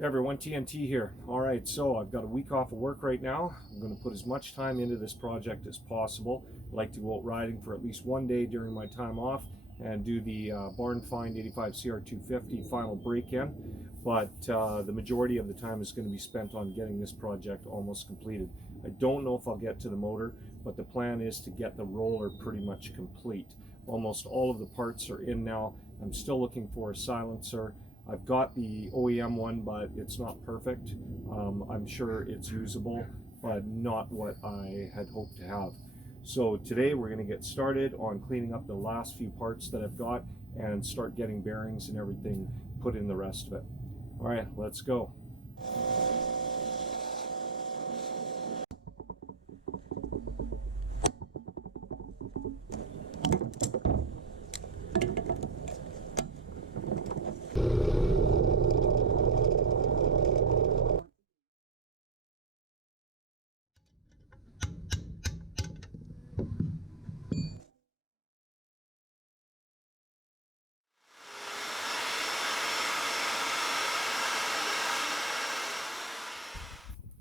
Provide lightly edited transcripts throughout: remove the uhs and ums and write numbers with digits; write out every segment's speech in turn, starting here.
Hey everyone, TNT here. Alright, so I've got a week off of work right now. I'm going to put as much time into this project as possible. I'd like to go out riding for at least one day during my time off and do the barn find 85 cr250 final break-in. But the majority of the time is going to be spent on getting this project almost completed. I don't know if I'll get to the motor, but the plan is to get the roller pretty much complete. Almost all of the parts are in now. I'm still looking for a silencer. I've got the OEM one, but it's not perfect. I'm sure it's usable, but not what I had hoped to have. So today we're going to get started on cleaning up the last few parts that I've got and start getting bearings and everything put in the rest of it. All right, let's go.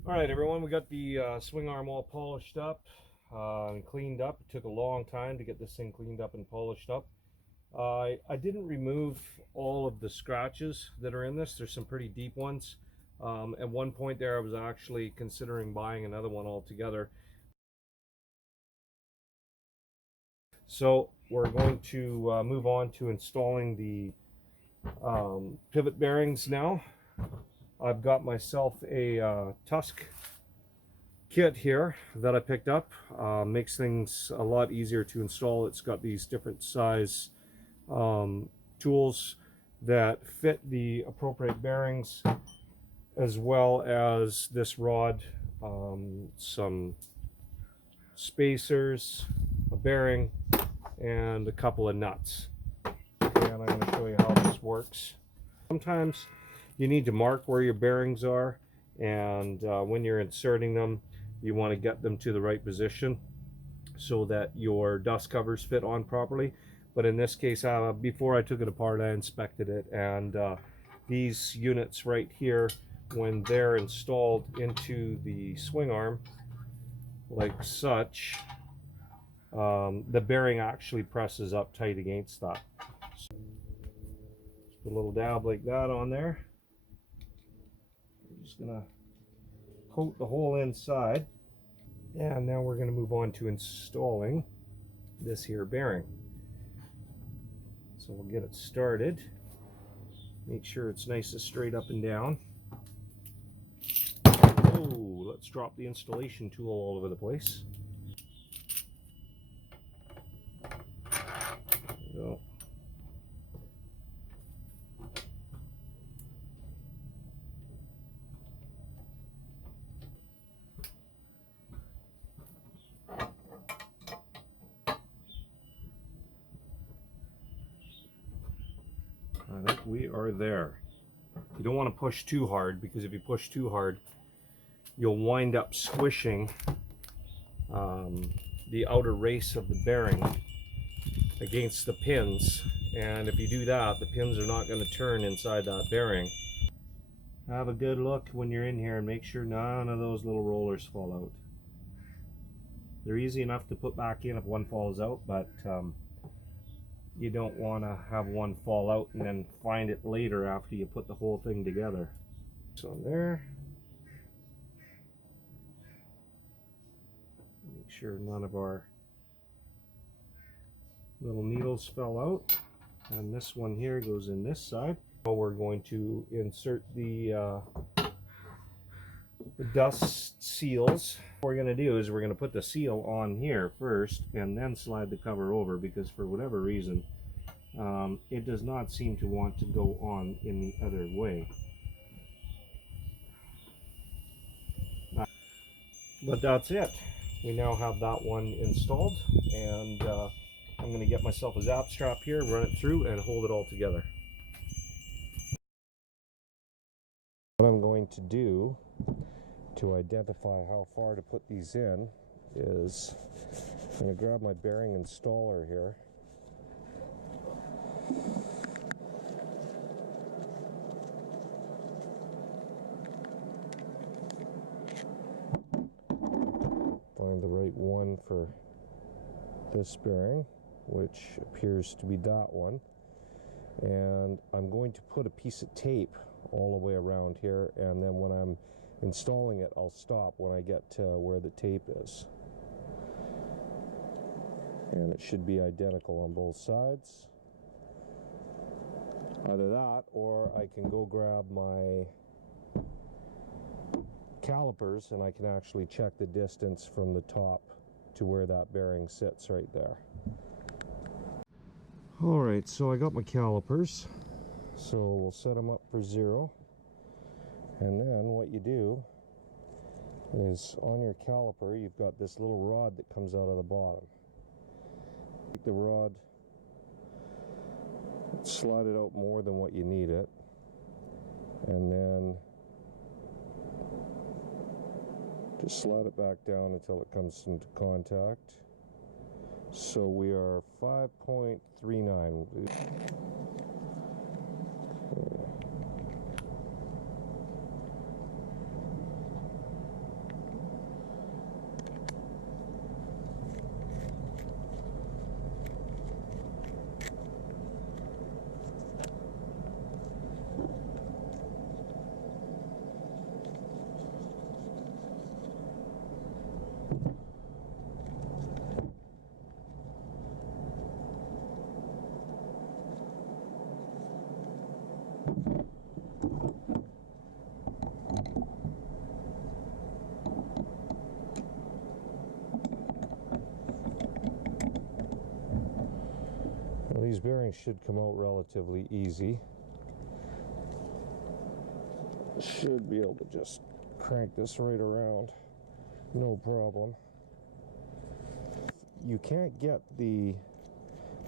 All right, everyone, we got the swing arm all polished up and cleaned up. It took a long time to get this thing cleaned up and polished up. I didn't remove all of the scratches that are in this. There's some pretty deep ones. At one point there, I was actually considering buying another one altogether. So we're going to move on to installing the pivot bearings now. I've got myself a Tusk kit here that I picked up. Makes things a lot easier to install. It's got these different size tools that fit the appropriate bearings, as well as this rod, some spacers, a bearing, and a couple of nuts. And I'm going to show you how this works. Sometimes you need to mark where your bearings are, and when you're inserting them, you want to get them to the right position so that your dust covers fit on properly. But in this case, before I took it apart, I inspected it, and these units right here, when they're installed into the swing arm like such, the bearing actually presses up tight against that. So just put a little dab like that on there. I'm just gonna coat the whole inside, and now we're going to move on to installing this here bearing. So we'll get it started. Make sure it's nice and straight up and down. Oh, let's drop the installation tool all over the place. There we go. I think we are there. You don't want to push too hard, because if you push too hard, you'll wind up squishing the outer race of the bearing against the pins, and if you do that, the pins are not going to turn inside that bearing. Have a good look when you're in here and make sure none of those little rollers fall out. They're easy enough to put back in if one falls out, but you don't want to have one fall out and then find it later after you put the whole thing together. So there. Make sure none of our little needles fell out. And this one here goes in this side. So we're going to insert the dust seals. What we're going to do is we're going to put the seal on here first and then slide the cover over, because for whatever reason it does not seem to want to go on in the other way. But that's it. We now have that one installed, and I'm going to get myself a zap strap here, run it through, and hold it all together. What I'm going to do to identify how far to put these in is I'm going to grab my bearing installer here. find the right one for this bearing, which appears to be that one. And I'm going to put a piece of tape all the way around here, and then when I'm installing it, I'll stop when I get to where the tape is. And it should be identical on both sides. Either that, or I can go grab my calipers and I can actually check the distance from the top to where that bearing sits right there. Alright, so I got my calipers, so we'll set them up for 0, and then what you do is on your caliper you've got this little rod that comes out of the bottom. Take the rod, slide it out more than what you need it, and then just slide it back down until it comes into contact. So we are 5.39. These bearings should come out relatively easy. Should be able to just crank this right around, no problem. You can't get the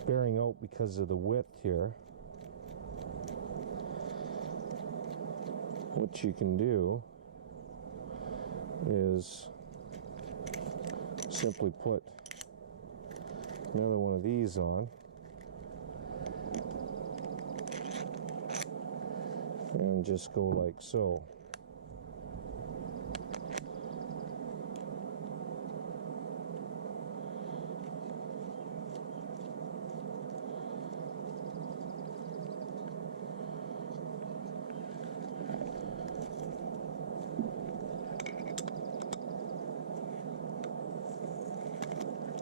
bearing out because of the width here. What you can do is simply put another one of these on and just go like so.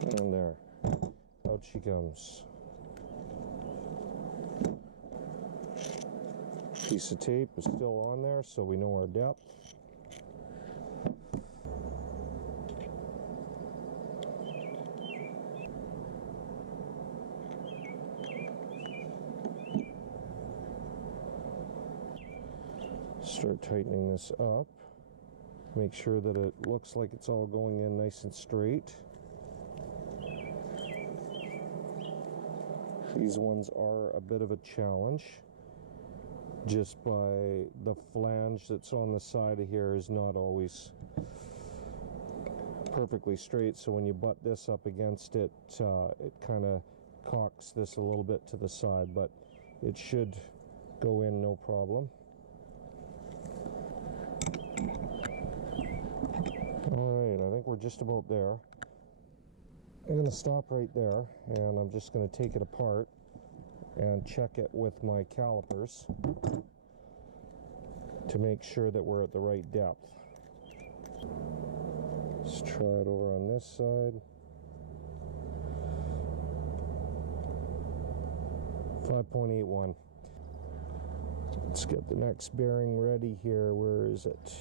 And there, out she comes. Piece of tape is still on there, so we know our depth. Start tightening this up. Make sure that it looks like it's all going in nice and straight. These ones are a bit of a challenge, just by the flange that's on the side of here is not always perfectly straight, so when you butt this up against it, it kind of cocks this a little bit to the side, but it should go in no problem. Alright, I think we're just about there. I'm going to stop right there, and I'm just going to take it apart and check it with my calipers to make sure that we're at the right depth. Let's try it over on this side. 5.81. Let's get the next bearing ready here. Where is it?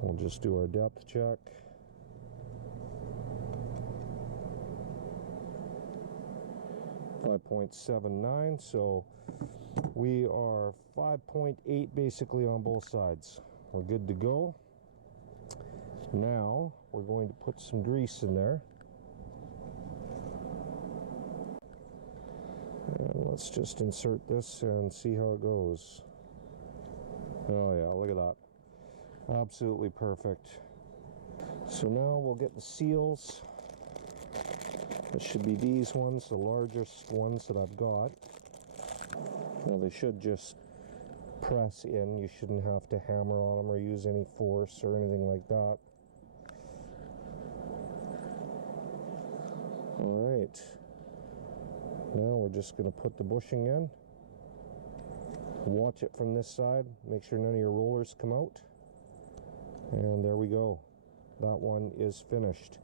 We'll just do our depth check. .79, so we are 5.8 basically on both sides. We're good to go. Now we're going to put some grease in there. And let's just insert this and see how it goes. Oh yeah, look at that. Absolutely perfect. So now we'll get the seals It should be these ones, the largest ones that I've got. Now they should just press in. You shouldn't have to hammer on them or use any force or anything like that. All right. Now we're just going to put the bushing in. Watch it from this side. Make sure none of your rollers come out. And there we go. That one is finished.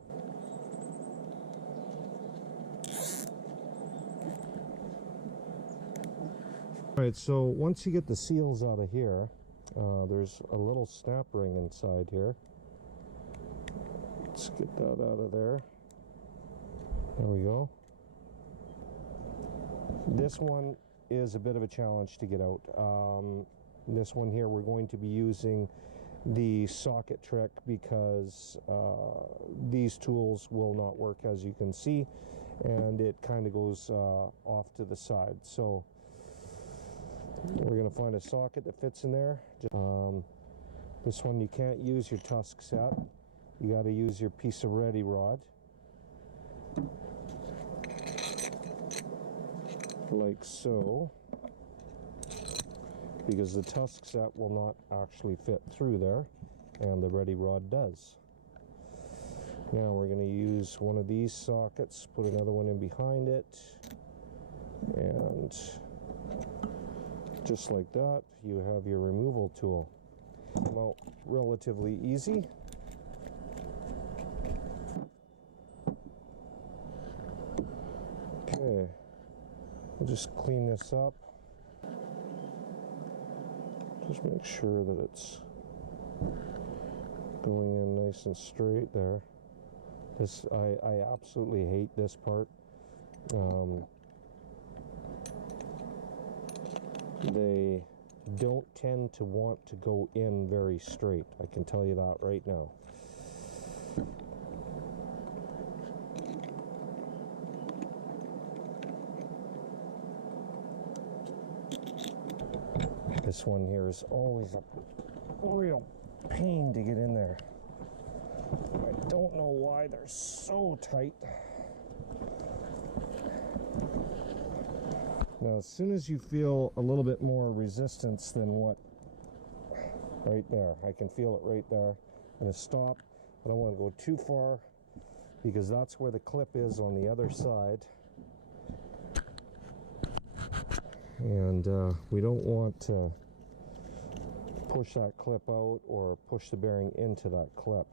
Alright, so once you get the seals out of here, there's a little snap ring inside here. Let's get that out of there. There we go. This one is a bit of a challenge to get out. This one here, we're going to be using the socket trick because these tools will not work, as you can see, and it kind of goes off to the side. So we're going to find a socket that fits in there. This one you can't use your tusk set. You got to use your piece of ready rod. Like so. Because the tusk set will not actually fit through there, and the ready rod does. Now we're going to use one of these sockets, put another one in behind it, and just like that, you have your removal tool. Come out relatively easy. Okay, we'll just clean this up. Just make sure that it's going in nice and straight there. This, I absolutely hate this part. They don't tend to want to go in very straight. I can tell you that right now. This one here is always a real pain to get in there. I don't know why they're so tight. Now, as soon as you feel a little bit more resistance than what, right there, I can feel it right there. I'm going to stop. I don't want to go too far because that's where the clip is on the other side. And we don't want to push that clip out or push the bearing into that clip.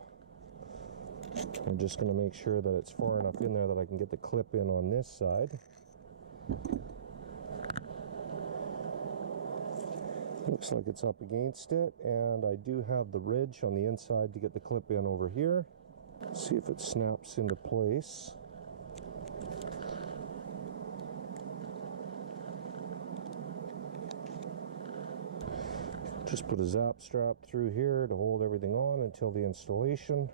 I'm just going to make sure that it's far enough in there that I can get the clip in on this side. Looks like it's up against it, and I do have the ridge on the inside to get the clip in over here. See if it snaps into place. Just put a zap strap through here to hold everything on until the installation.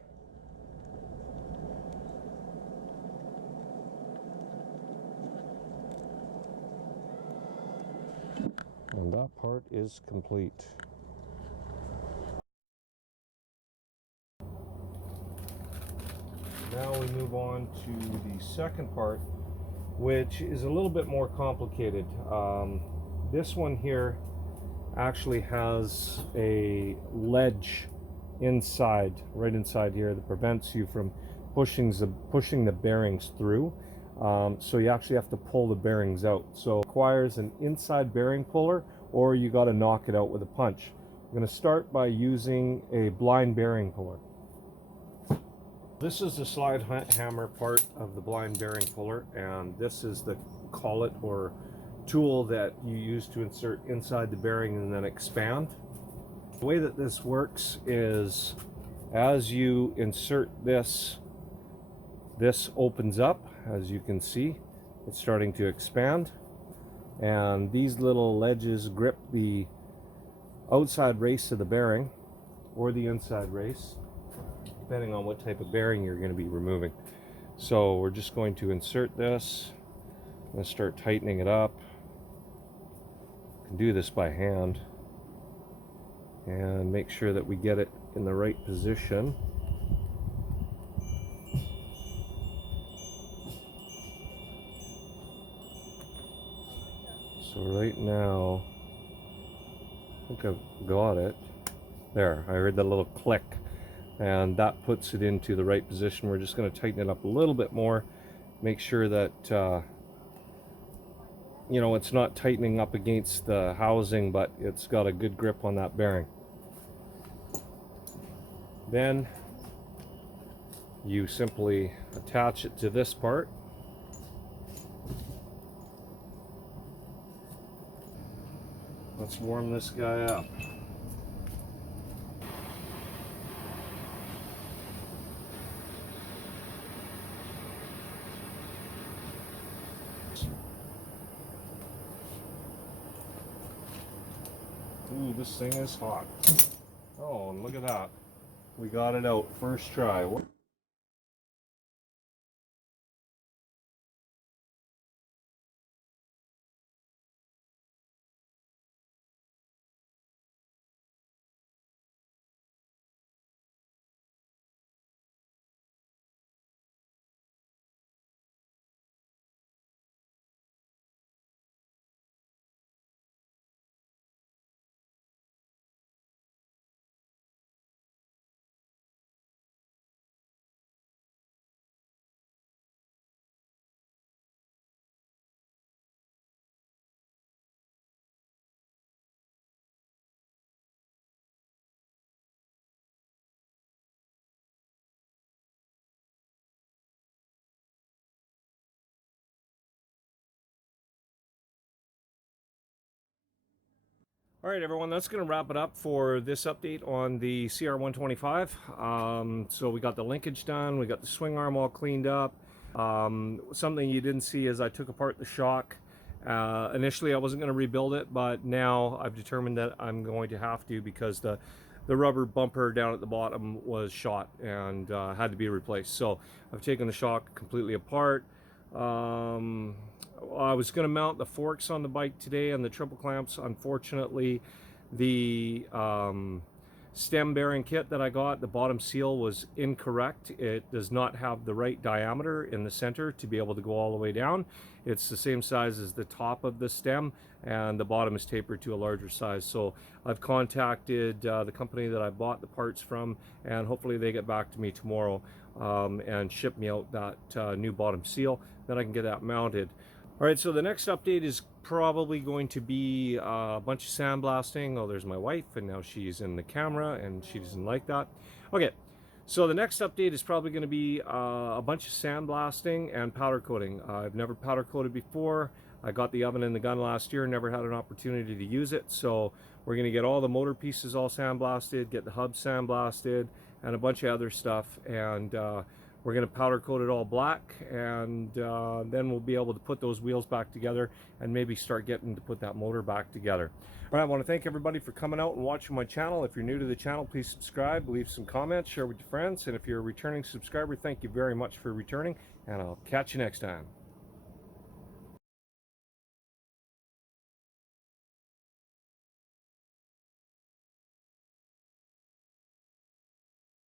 And that part is complete. Now we move on to the second part, which is a little bit more complicated. This one here actually has a ledge inside, right inside here, that prevents you from pushing the bearings through. So you actually have to pull the bearings out. So it requires an inside bearing puller, or you got to knock it out with a punch. I'm going to start by using a blind bearing puller. This is the slide hammer part of the blind bearing puller, and this is the collet or tool that you use to insert inside the bearing and then expand. The way that this works is as you insert this, this opens up. As you can see, it's starting to expand, and these little ledges grip the outside race of the bearing or the inside race, depending on what type of bearing you're going to be removing. So we're just going to insert this. I'm going to start tightening it up. You can do this by hand and make sure that we get it in the right position. So right now, I think I've got it. There, I heard that little click, and that puts it into the right position. We're just going to tighten it up a little bit more, make sure that you know, it's not tightening up against the housing, but it's got a good grip on that bearing. Then you simply attach it to this part. Let's warm this guy up. Ooh, this thing is hot. Oh, and look at that. We got it out first try. All right, everyone, that's going to wrap it up for this update on the cr125. So we got the linkage done, we got the swing arm all cleaned up. Something you didn't see is I took apart the shock. Initially, I wasn't going to rebuild it, but now I've determined that I'm going to have to, because the rubber bumper down at the bottom was shot and had to be replaced. So I've taken the shock completely apart. I was going to mount the forks on the bike today and the triple clamps. Unfortunately, the stem bearing kit that I got, the bottom seal was incorrect. It does not have the right diameter in the center to be able to go all the way down. It's the same size as the top of the stem, and the bottom is tapered to a larger size. So I've contacted the company that I bought the parts from, and hopefully they get back to me tomorrow and ship me out that new bottom seal. Then I can get that mounted. All right, so the next update is probably going to be a bunch of sandblasting. Oh, there's my wife, and now she's in the camera, and she doesn't like that. Okay, so the next update is probably going to be a bunch of sandblasting and powder coating. I've never powder coated before. I got the oven and the gun last year, never had an opportunity to use it. So we're going to get all the motor pieces all sandblasted, get the hub sandblasted, and a bunch of other stuff. And we're going to powder coat it all black, and then we'll be able to put those wheels back together and maybe start getting to put that motor back together. All right, I want to thank everybody for coming out and watching my channel. If you're new to the channel, please subscribe, leave some comments, share with your friends, and if you're a returning subscriber, thank you very much for returning, and I'll catch you next time.